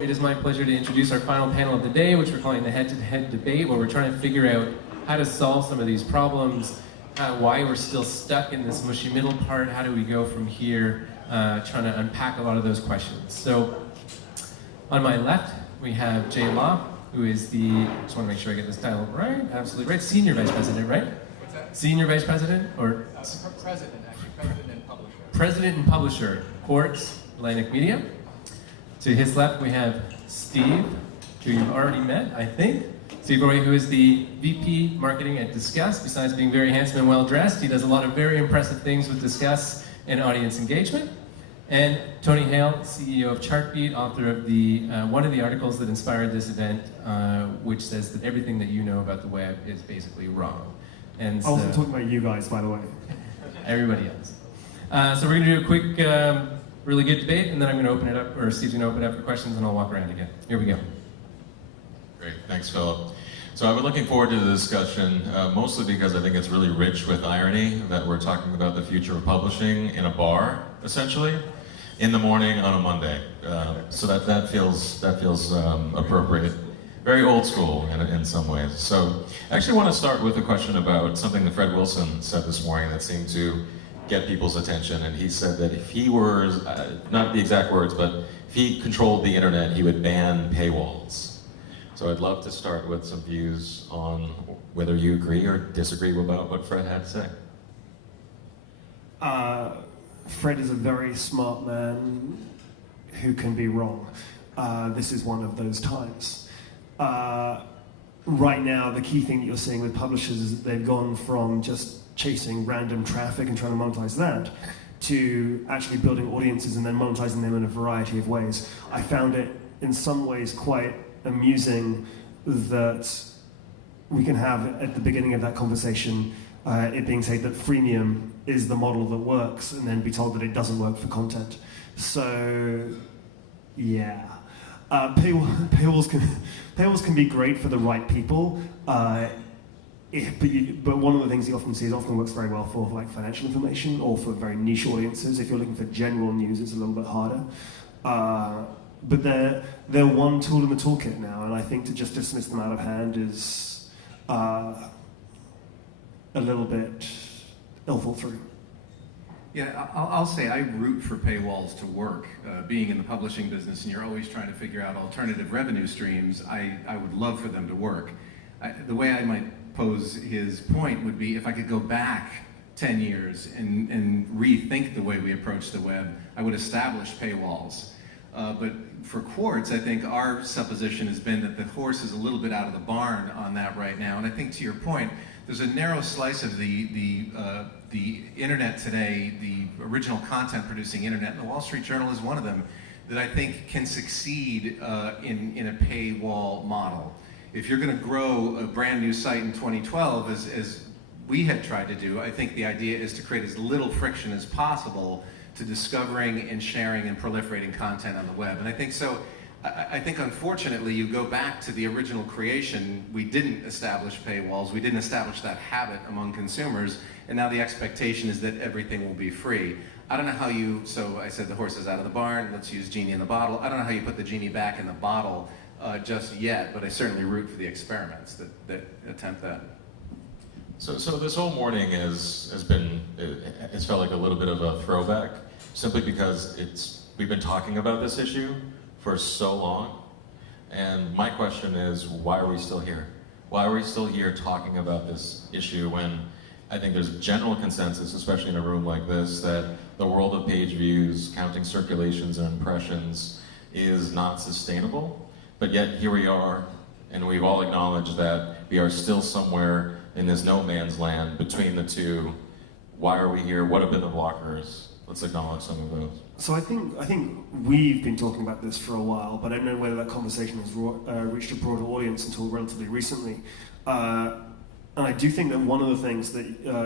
It is my pleasure to introduce our final panel of the day, which we're calling the head-to-head debate, where we're trying to figure out how to solve some of these problems, why we're still stuck in this mushy middle part, how do we go from here, trying to unpack a lot of those questions. So, on my left, we have Jay Lauf, who is the, just want to make sure I get this title right, absolutely right, Senior Vice President, right? What's that? Senior Vice President, or? President, actually, President and Publisher. President and Publisher, Quartz, Atlantic Media. To his left, we have Steve, who you've already met, I think. Steve Roy, who is the VP Marketing at Discuss. Besides being very handsome and well-dressed, he does a lot of very impressive things with Discuss and audience engagement. And Tony Haile, CEO of Chartbeat, author of the one of the articles that inspired this event, which says that everything that you know about the web is basically wrong. And I wasn't talking about you guys, by the way. Everybody else. So we're going to do a quick, really good debate, and then I'm going to open it up, or Steve's going to open it up for questions, and I'll walk around again. Here we go. Great, thanks, Philip. So I've been looking forward to the discussion, mostly because I think it's really rich with irony that we're talking about the future of publishing in a bar, essentially, in the morning on a Monday. So that feels appropriate. Very old school in some ways. So I actually want to start with a question about something that Fred Wilson said this morning that seemed to get people's attention, and he said that if he were, not the exact words, but if he controlled the internet, he would ban paywalls. So I'd love to start with some views on whether you agree or disagree about what Fred had to say. Fred is a very smart man who can be wrong. This is one of those times. Right now, the key thing that you're seeing with publishers is that they've gone from just chasing random traffic and trying to monetize that to actually building audiences and then monetizing them in a variety of ways. I found it in some ways quite amusing that we can have at the beginning of that conversation it being said that freemium is the model that works and then be told that it doesn't work for content. So, yeah. Paywalls can be great for the right people, but one of the things you often see is often works very well for like financial information or for very niche audiences. If you're looking for general news, it's a little bit harder. But they're one tool in the toolkit now, and I think to just dismiss them out of hand is a little bit ill thought through. Yeah, I'll say I root for paywalls to work. Being in the publishing business, and you're always trying to figure out alternative revenue streams, I would love for them to work. The way I might pose his point would be if I could go back 10 years and rethink the way we approach the web, I would establish paywalls. But for Quartz, I think our supposition has been that the horse is a little bit out of the barn on that right now. And I think to your point, there's a narrow slice of the internet today, the original content producing internet, and the Wall Street Journal is one of them, that I think can succeed in a paywall model. If you're going to grow a brand new site in 2012, as we had tried to do, I think the idea is to create as little friction as possible to discovering and sharing and proliferating content on the web. And I think so. I think unfortunately you go back to the original creation, we didn't establish paywalls, we didn't establish that habit among consumers, and now the expectation is that everything will be free. I don't know how you, so I said the horse is out of the barn, let's use genie in the bottle. I don't know how you put the genie back in the bottle just yet, but I certainly root for the experiments that attempt that. So this whole morning has felt like a little bit of a throwback, simply because we've been talking about this issue for so long, and my question is, why are we still here? Why are we still here talking about this issue when I think there's general consensus, especially in a room like this, that the world of page views, counting circulations and impressions is not sustainable, but yet here we are, and we've all acknowledged that we are still somewhere in this no man's land between the two. Why are we here? What have been the blockers? Let's acknowledge some of those. So I think we've been talking about this for a while, but I don't know whether that conversation has reached a broader audience until relatively recently. And I do think that one of the things that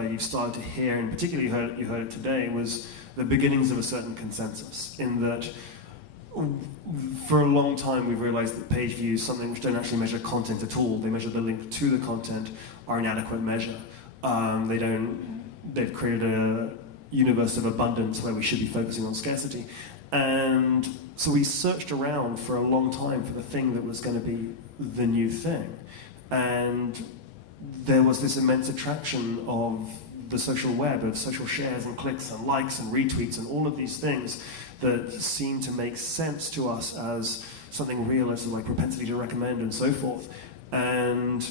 you've started to hear, and particularly you heard it today, was the beginnings of a certain consensus, in that for a long time we've realized that page views, something which don't actually measure content at all, they measure the link to the content, are an inadequate measure. They've created a universe of abundance where we should be focusing on scarcity. And so we searched around for a long time for the thing that was going to be the new thing. And there was this immense attraction of the social web, of social shares and clicks and likes and retweets and all of these things that seemed to make sense to us as something real, as like propensity to recommend and so forth. And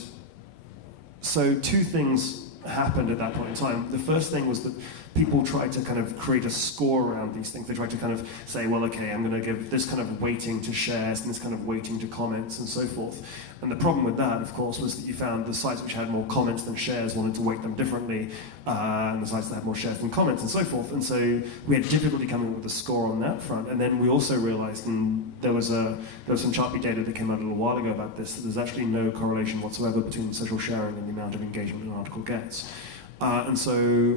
so two things happened at that point in time. The first thing was that people tried to kind of create a score around these things. They tried to kind of say, well, okay, I'm going to give this kind of weighting to shares and this kind of weighting to comments and so forth. And the problem with that, of course, was that you found the sites which had more comments than shares wanted to weight them differently, and the sites that had more shares than comments and so forth. And so we had difficulty coming up with a score on that front. And then we also realized, and there was some Chartbeat data that came out a little while ago about this, that there's actually no correlation whatsoever between social sharing and the amount of engagement an article gets. And so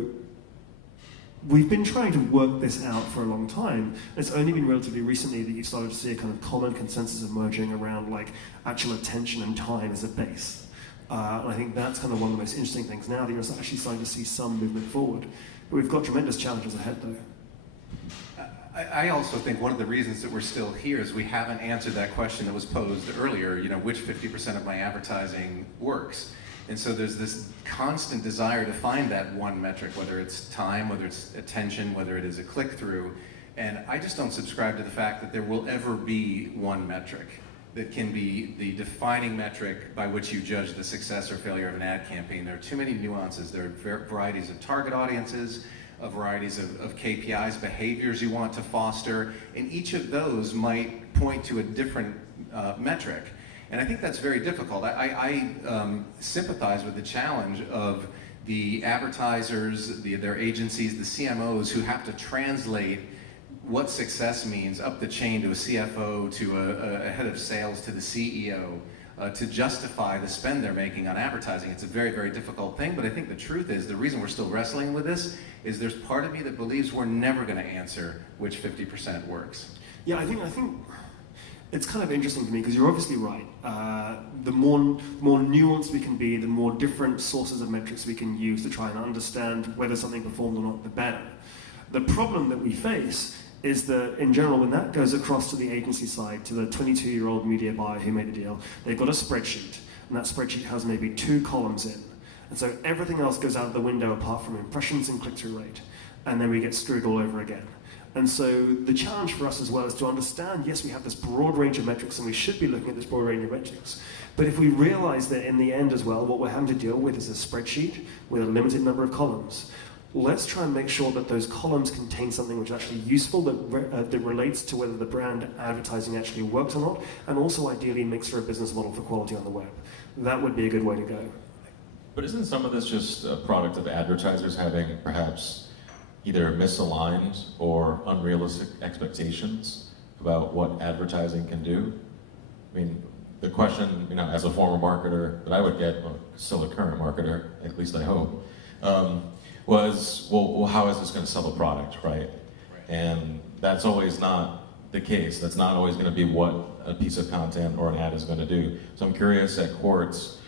we've been trying to work this out for a long time. It's only been relatively recently that you've started to see a kind of common consensus emerging around like actual attention and time as a base. And I think that's kind of one of the most interesting things now, that you're actually starting to see some movement forward. But we've got tremendous challenges ahead though. I also think one of the reasons that we're still here is we haven't answered that question that was posed earlier, which 50% of my advertising works? And so there's this constant desire to find that one metric, whether it's time, whether it's attention, whether it is a click-through. And I just don't subscribe to the fact that there will ever be one metric that can be the defining metric by which you judge the success or failure of an ad campaign. There are too many nuances. There are varieties of target audiences, varieties of KPIs, behaviors you want to foster, and each of those might point to a different metric. And I think that's very difficult. I sympathize with the challenge of the advertisers, their agencies, the CMOs who have to translate what success means up the chain to a CFO, to a head of sales, to the CEO, to justify the spend they're making on advertising. It's a very, very difficult thing, but I think the truth is, the reason we're still wrestling with this is there's part of me that believes we're never going to answer which 50% works. Yeah, I think it's kind of interesting to me, because you're obviously right. The more nuanced we can be, the more different sources of metrics we can use to try and understand whether something performed or not, the better. The problem that we face is that, in general, when that goes across to the agency side, to the 22-year-old media buyer who made a deal, they've got a spreadsheet, and that spreadsheet has maybe 2 columns in. And so everything else goes out the window apart from impressions and click-through rate. And then we get screwed all over again. And so the challenge for us as well is to understand, yes, we have this broad range of metrics, and we should be looking at this broad range of metrics. But if we realize that in the end as well, what we're having to deal with is a spreadsheet with a limited number of columns, let's try and make sure that those columns contain something which is actually useful, that relates to whether the brand advertising actually works or not, and also ideally makes for a business model for quality on the web. That would be a good way to go. But isn't some of this just a product of advertisers having perhaps either misaligned or unrealistic expectations about what advertising can do? I mean, the question, as a former marketer that I would get, well, still a current marketer, at least I hope, was, well, how is this going to sell a product, right? And that's always not the case. That's not always going to be what a piece of content or an ad is going to do. So I'm curious, at Quartz,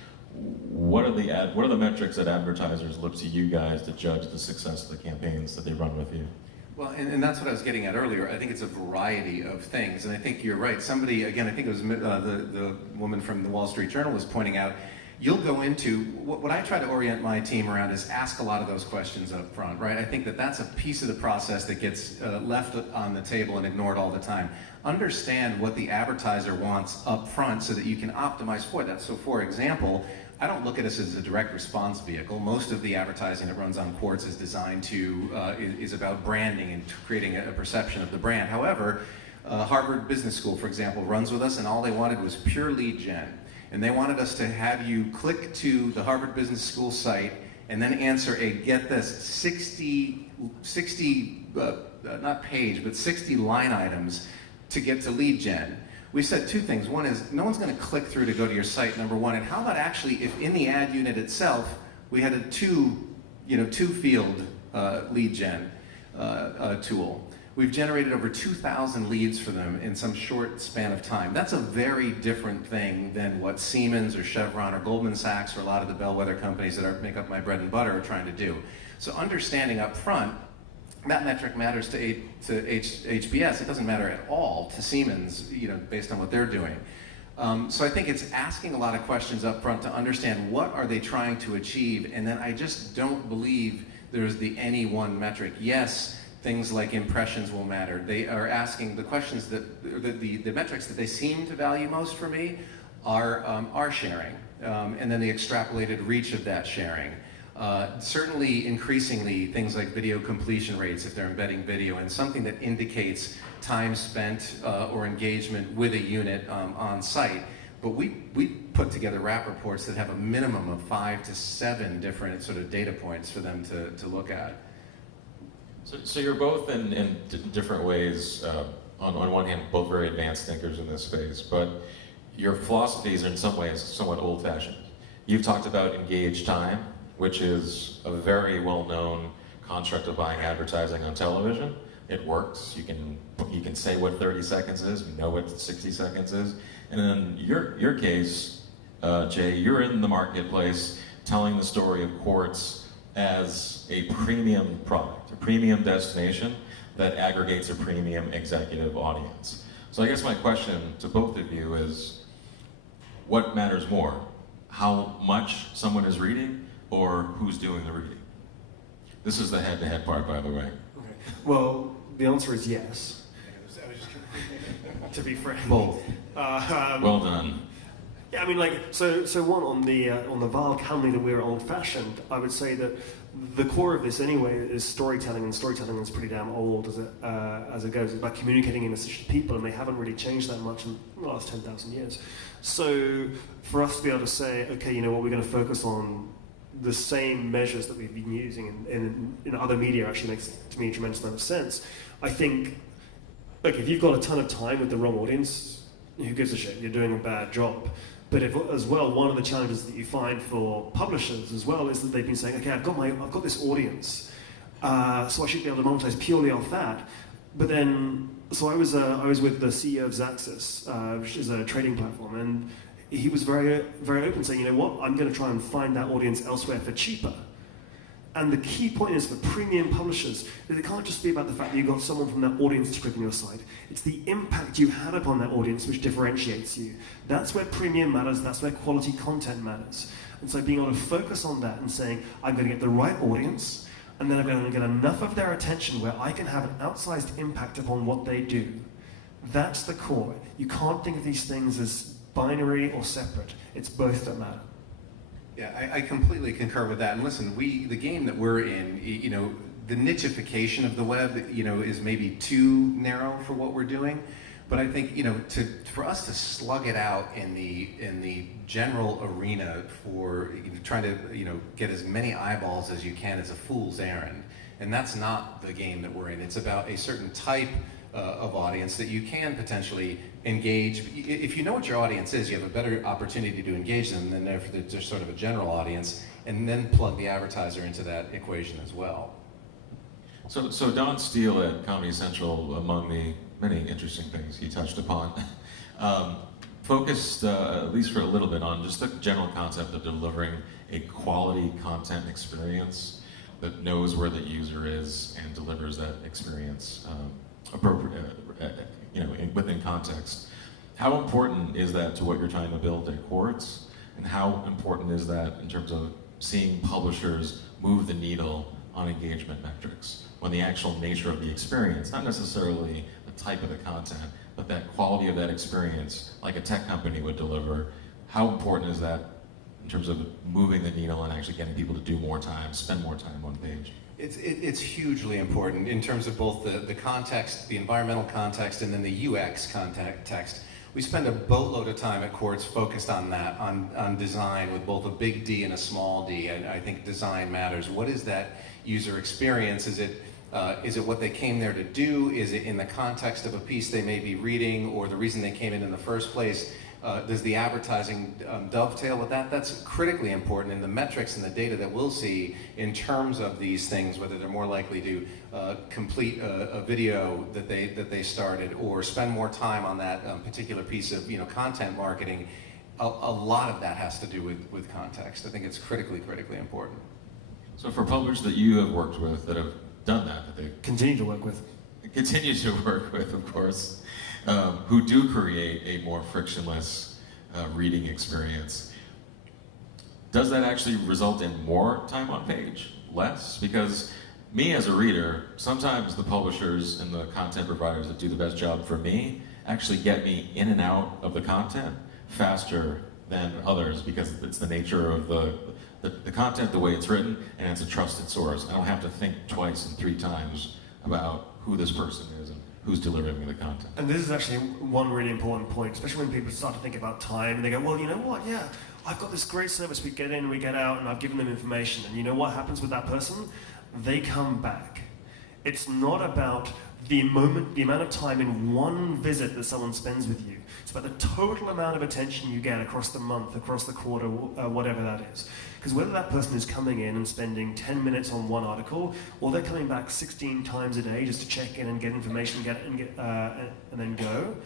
what are the metrics that advertisers look to you guys to judge the success of the campaigns that they run with you? Well, and that's what I was getting at earlier. I think it's a variety of things, and I think you're right. Somebody, again, I think it was the woman from the Wall Street Journal was pointing out, you'll go into, what I try to orient my team around is ask a lot of those questions up front, right? I think that that's a piece of the process that gets left on the table and ignored all the time. Understand what the advertiser wants up front so that you can optimize for that. So for example, I don't look at us as a direct response vehicle. Most of the advertising that runs on Quartz is designed to, is about branding and creating a perception of the brand. However, Harvard Business School, for example, runs with us, and all they wanted was pure lead gen. And they wanted us to have you click to the Harvard Business School site and then answer a, get this, 60 not page, but 60 line items to get to lead gen. We said 2 things. One is, no one's going to click through to go to your site, number 1. And how about actually, if in the ad unit itself, we had a two-field lead gen tool. We've generated over 2,000 leads for them in some short span of time. That's a very different thing than what Siemens or Chevron or Goldman Sachs or a lot of the bellwether companies that make up my bread and butter are trying to do. So understanding up front that metric matters to HBS. It doesn't matter at all to Siemens, based on what they're doing. So I think it's asking a lot of questions up front to understand what are they trying to achieve, and then I just don't believe there's the any one metric. Yes, things like impressions will matter. They are asking the questions that, the metrics that they seem to value most for me are sharing, and then the extrapolated reach of that sharing. Certainly, increasingly, things like video completion rates, if they're embedding video, and something that indicates time spent or engagement with a unit on site. But we put together wrap reports that have a minimum of 5 to 7 different sort of data points for them to look at. So you're both in different ways, on one hand, both very advanced thinkers in this space, but your philosophies are in some ways somewhat old-fashioned. You've talked about engaged time, which is a very well-known construct of buying advertising on television. It works. You can say what 30 seconds is, you know what 60 seconds is. And in your case, Jay, you're in the marketplace telling the story of Quartz as a premium product, a premium destination that aggregates a premium executive audience. So I guess my question to both of you is, what matters more? How much someone is reading, or who's doing the reading? This is the head-to-head part, by the way. Okay. Well, the answer is yes. To be frank. Both. Well done. Yeah, I mean, like, so one on the Val calendar that we're old-fashioned, I would say that the core of this anyway is storytelling, and storytelling is pretty damn old as it goes. It's about communicating a message to people, and they haven't really changed that much in the last 10,000 years. So for us to be able to say, okay, you know what, we're going to focus on the same measures that we've been using in other media actually makes, to me, a tremendous amount of sense. I think, look, if you've got a ton of time with the wrong audience, who gives a shit? You're doing a bad job. But if, as well, one of the challenges that you find for publishers as well is that they've been saying, okay, I've got this audience, so I should be able to monetize purely off that. But then, so I was with the CEO of Xaxis, which is a trading platform, and he was very, very open, saying, you know what, I'm going to try and find that audience elsewhere for cheaper. And the key point is for premium publishers that it can't just be about the fact that you've got someone from that audience to click on your site. It's the impact you had upon that audience which differentiates you. That's where premium matters, that's where quality content matters. And so being able to focus on that and saying, I'm going to get the right audience, and then I'm going to get enough of their attention where I can have an outsized impact upon what they do. That's the core. You can't think of these things as binary or separate. It's both that matter. Yeah, I completely concur with that. And listen, the game that we're in, the nichification of the web, is maybe too narrow for what we're doing. But I think, for us to slug it out in the general arena for trying to, get as many eyeballs as you can is a fool's errand. And that's not the game that we're in. It's about a certain type of audience that you can potentially engage. If you know what your audience is, you have a better opportunity to engage them than if they're just sort of a general audience, and then plug the advertiser into that equation as well. So Don Steele at Comedy Central, among the many interesting things he touched upon, focused, at least for a little bit, on just the general concept of delivering a quality content experience that knows where the user is and delivers that experience appropriate, within context. How important is that to what you're trying to build at Quartz? And how important is that in terms of seeing publishers move the needle on engagement metrics when the actual nature of the experience, not necessarily the type of the content, but that quality of that experience, like a tech company would deliver, how important is that in terms of moving the needle and actually getting people to do more time, spend more time on page? It's hugely important in terms of both the context, the environmental context, and then the UX context. We spend a boatload of time at Quartz focused on that, on design with both a big D and a small d, and I think design matters. What is that user experience? Is it what they came there to do? Is it in the context of a piece they may be reading, or the reason they came in the first place? Does the advertising dovetail with that? That's critically important in the metrics and the data that we'll see in terms of these things, whether they're more likely to complete a video that they started or spend more time on that particular piece of content marketing. A lot of that has to do with context. I think it's critically important. So for publishers that you have worked with that have done that they Continue to work with. continue to work with, of course, who do create a more frictionless reading experience. Does that actually result in more time on page? Less? Because me as a reader, sometimes the publishers and the content providers that do the best job for me actually get me in and out of the content faster than others, because it's the nature of the content, the way it's written, and it's a trusted source. I don't have to think twice and 3 times about who this person is and who's delivering me the content. And this is actually one really important point, especially when people start to think about time, and they go, well, you know what, yeah, I've got this great service, we get in, we get out, and I've given them information, and you know what happens with that person? They come back. It's not about the amount of time in one visit that someone spends with you. It's about the total amount of attention you get across the month, across the quarter, whatever that is. Because whether that person is coming in and spending 10 minutes on one article, or they're coming back 16 times a day just to check in and get information, and then go,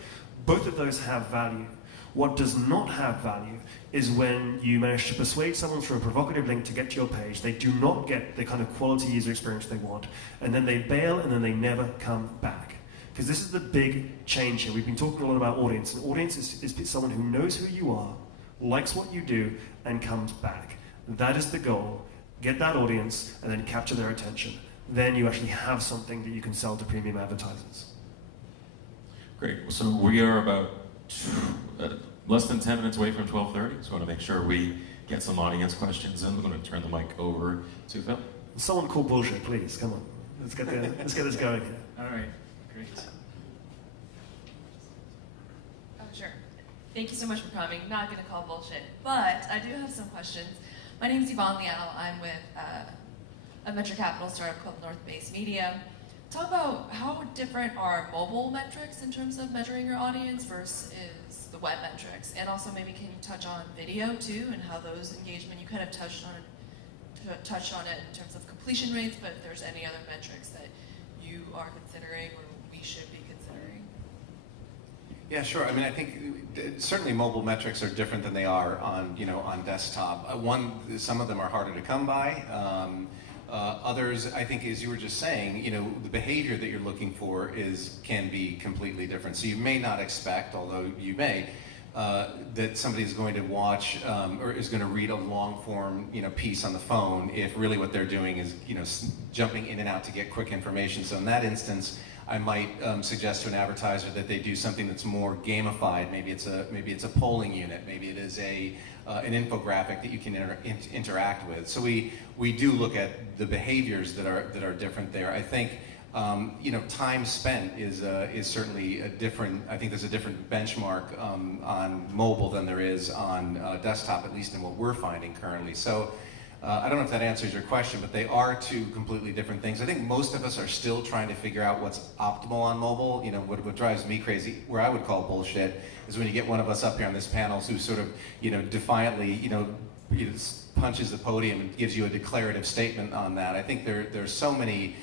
both of those have value. What does not have value is when you manage to persuade someone through a provocative link to get to your page, they do not get the kind of quality user experience they want, and then they bail and then they never come back. Because this is the big change here. We've been talking a lot about audience, and audience is someone who knows who you are, likes what you do, and comes back. That is the goal. Get that audience and then capture their attention. Then you actually have something that you can sell to premium advertisers. Great. So we are about less than 10 minutes away from 12:30, so I want to make sure we get some audience questions in. We're going to turn the mic over to Phil. Someone call bullshit, please. Come on. Let's get this going here. All right, great. Oh, sure. Thank you so much for coming. Not going to call bullshit, but I do have some questions. My name is Yvonne Liao. I'm with a venture capital startup called North Base Media. Talk about how different are mobile metrics in terms of measuring your audience versus the web metrics, and also maybe can you touch on video too, and how those engagement, you kind of touched on it in terms of completion rates, but if there's any other metrics that you are considering or we should be considering. Yeah, sure. I mean, I think certainly mobile metrics are different than they are on desktop. Some of them are harder to come by. Others, I think, as you were just saying, the behavior that you're looking for can be completely different. So you may not expect, although you may, that somebody is going to watch or is going to read a long form, piece on the phone if really what they're doing is, jumping in and out to get quick information. So in that instance, I might suggest to an advertiser that they do something that's more gamified. Maybe it's a polling unit. Maybe it is an infographic that you can interact with. So we do look at the behaviors that are different there. I think time spent is certainly a different. I think there's a different benchmark on mobile than there is on desktop, at least in what we're finding currently. So. I don't know if that answers your question, but they are two completely different things. I think most of us are still trying to figure out what's optimal on mobile. What drives me crazy, where I would call bullshit, is when you get one of us up here on this panel who sort of, defiantly, punches the podium and gives you a declarative statement on that. I think there's so many,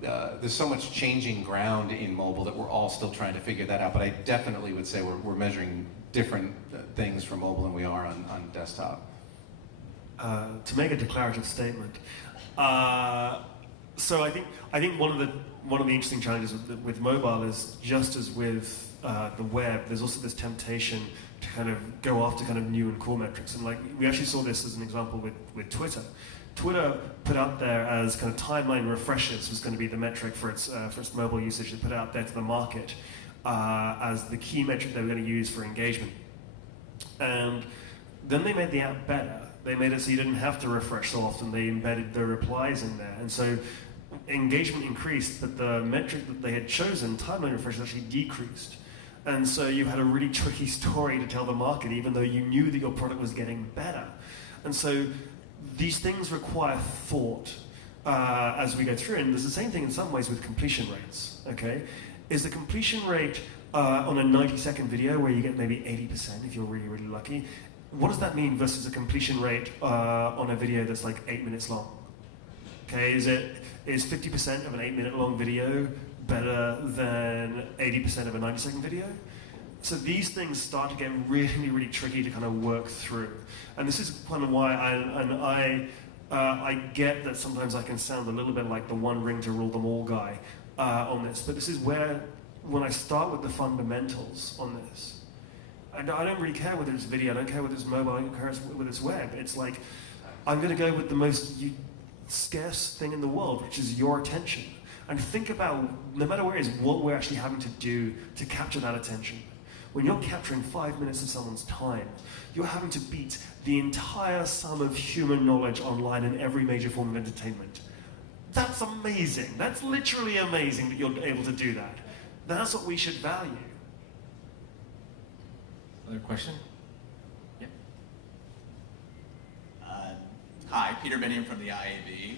there's so much changing ground in mobile that we're all still trying to figure that out. But I definitely would say we're measuring different things for mobile than we are on desktop. To make a declarative statement. So I think one of the interesting challenges with mobile is, just as with the web, there's also this temptation to kind of go after kind of new and cool metrics. And we actually saw this as an example with Twitter. Twitter put out there as kind of timeline refreshes was going to be the metric for its mobile usage. They put it out there to the market as the key metric they were going to use for engagement. And then they made the app better. They made it so you didn't have to refresh so often. They embedded the replies in there. And so engagement increased, but the metric that they had chosen, timeline refresh, actually decreased. And so you had a really tricky story to tell the market, even though you knew that your product was getting better. And so these things require thought as we go through. And there's the same thing in some ways with completion rates, okay? Is the completion rate on a 90-second video where you get maybe 80% if you're really, really lucky? What does that mean versus a completion rate on a video that's like 8 minutes long? Okay, is 50% of an 8-minute long video better than 80% of a 90-second video? So these things start to get really, really tricky to kind of work through. And this is kind of why I get that sometimes I can sound a little bit like the one ring to rule them all guy on this, but this is where, when I start with the fundamentals on this, I don't really care whether it's video, I don't care whether it's mobile, I don't care whether it's web. It's like, I'm going to go with the most scarce thing in the world, which is your attention. And think about, no matter where it is, what we're actually having to do to capture that attention. When you're capturing 5 minutes of someone's time, you're having to beat the entire sum of human knowledge online in every major form of entertainment. That's amazing. That's literally amazing that you're able to do that. That's what we should value. Other question? Yeah. Hi, Peter Minium from the IAB.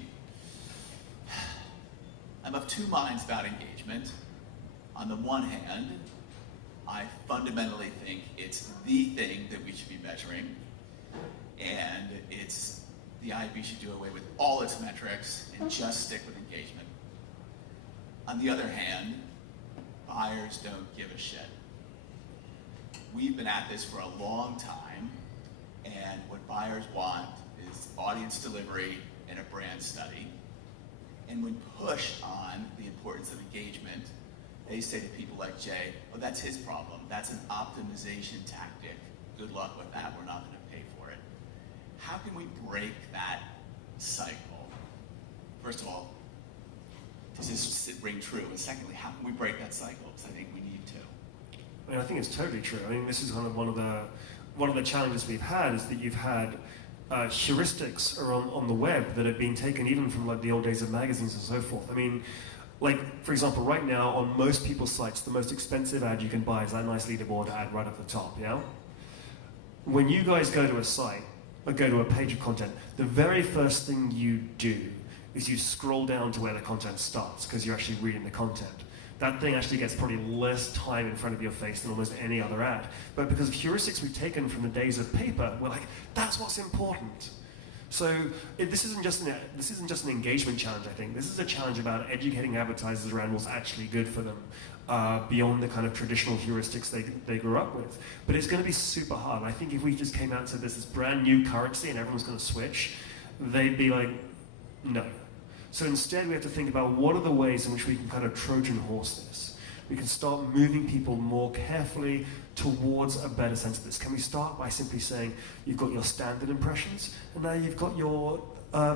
I'm of two minds about engagement. On the one hand, I fundamentally think it's the thing that we should be measuring, and it's the IAB should do away with all its metrics and just stick with engagement. On the other hand, buyers don't give a shit. We've been at this for a long time, and what buyers want is audience delivery and a brand study. And when pushed on the importance of engagement, they say to people like Jay, well, that's his problem. That's an optimization tactic. Good luck with that. We're not going to pay for it. How can we break that cycle? First of all, does this ring true? And secondly, how can we break that cycle? Because I think we need to. I mean, I think it's totally true. I mean, this is kind of one of the challenges we've had, is that you've had heuristics on the web that have been taken even from like the old days of magazines and so forth. I mean, like, for example, right now on most people's sites, the most expensive ad you can buy is that nice leaderboard ad right at the top, yeah? When you guys go to a site, or go to a page of content, the very first thing you do is you scroll down to where the content starts, because you're actually reading the content. That thing actually gets probably less time in front of your face than almost any other ad. But because of heuristics we've taken from the days of paper, we're like, that's what's important. So this isn't just an engagement challenge, I think. This is a challenge about educating advertisers around what's actually good for them, beyond the kind of traditional heuristics they grew up with. But it's going to be super hard. I think if we just came out and said this is brand new currency and everyone's going to switch, they'd be like, no. So instead we have to think about what are the ways in which we can kind of Trojan horse this. We can start moving people more carefully towards a better sense of this. Can we start by simply saying, you've got your standard impressions, and now you've got your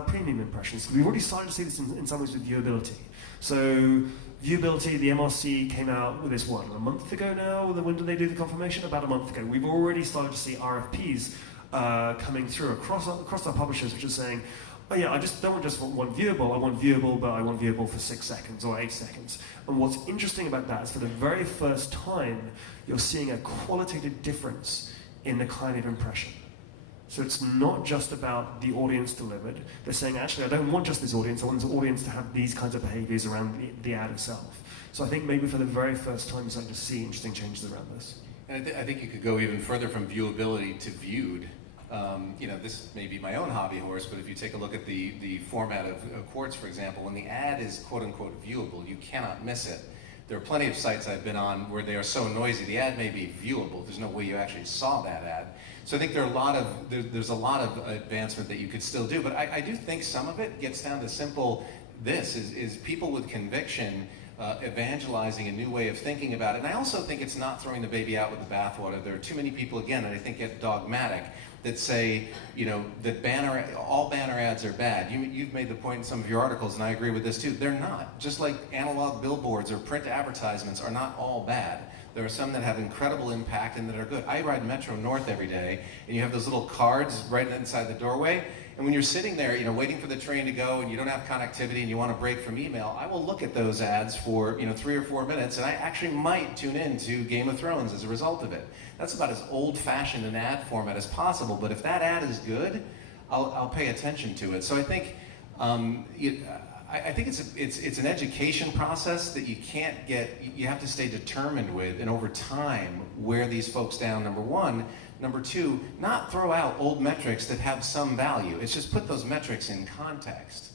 premium impressions. We've already started to see this in some ways with viewability. So viewability, the MRC came out with this, what, a month ago now? When did they do the confirmation? About a month ago. We've already started to see RFPs coming through across our publishers, which are saying, oh yeah, I just don't just want viewable, I want viewable, but I want viewable for 6 seconds or 8 seconds. And what's interesting about that is for the very first time, you're seeing a qualitative difference in the kind of impression. So it's not just about the audience delivered. They're saying, actually, I don't want just this audience, I want this audience to have these kinds of behaviors around the ad itself. So I think maybe for the very first time, you're starting to see interesting changes around this. And I think you could go even further from viewability to viewed. This may be my own hobby horse, but if you take a look at the format of Quartz, for example, when the ad is quote-unquote viewable, you cannot miss it. There are plenty of sites I've been on where they are so noisy, the ad may be viewable. There's no way you actually saw that ad. So I think there's a lot of advancement that you could still do, but I do think some of it gets down to simple is people with conviction evangelizing a new way of thinking about it. And I also think it's not throwing the baby out with the bathwater. There are too many people, again, that I think get dogmatic, that say, that all banner ads are bad. You've made the point in some of your articles, and I agree with this too. They're not. Just like analog billboards or print advertisements are not all bad. There are some that have incredible impact and that are good. I ride Metro North every day, and you have those little cards right inside the doorway. And when you're sitting there, waiting for the train to go and you don't have connectivity and you want to break from email, I will look at those ads for, 3 or 4 minutes, and I actually might tune in to Game of Thrones as a result of it. That's about as old-fashioned an ad format as possible, but if that ad is good, I'll pay attention to it. So I think I think it's an education process that you have to stay determined with, and over time, wear these folks down, number one. Number two, not throw out old metrics that have some value. It's just put those metrics in context.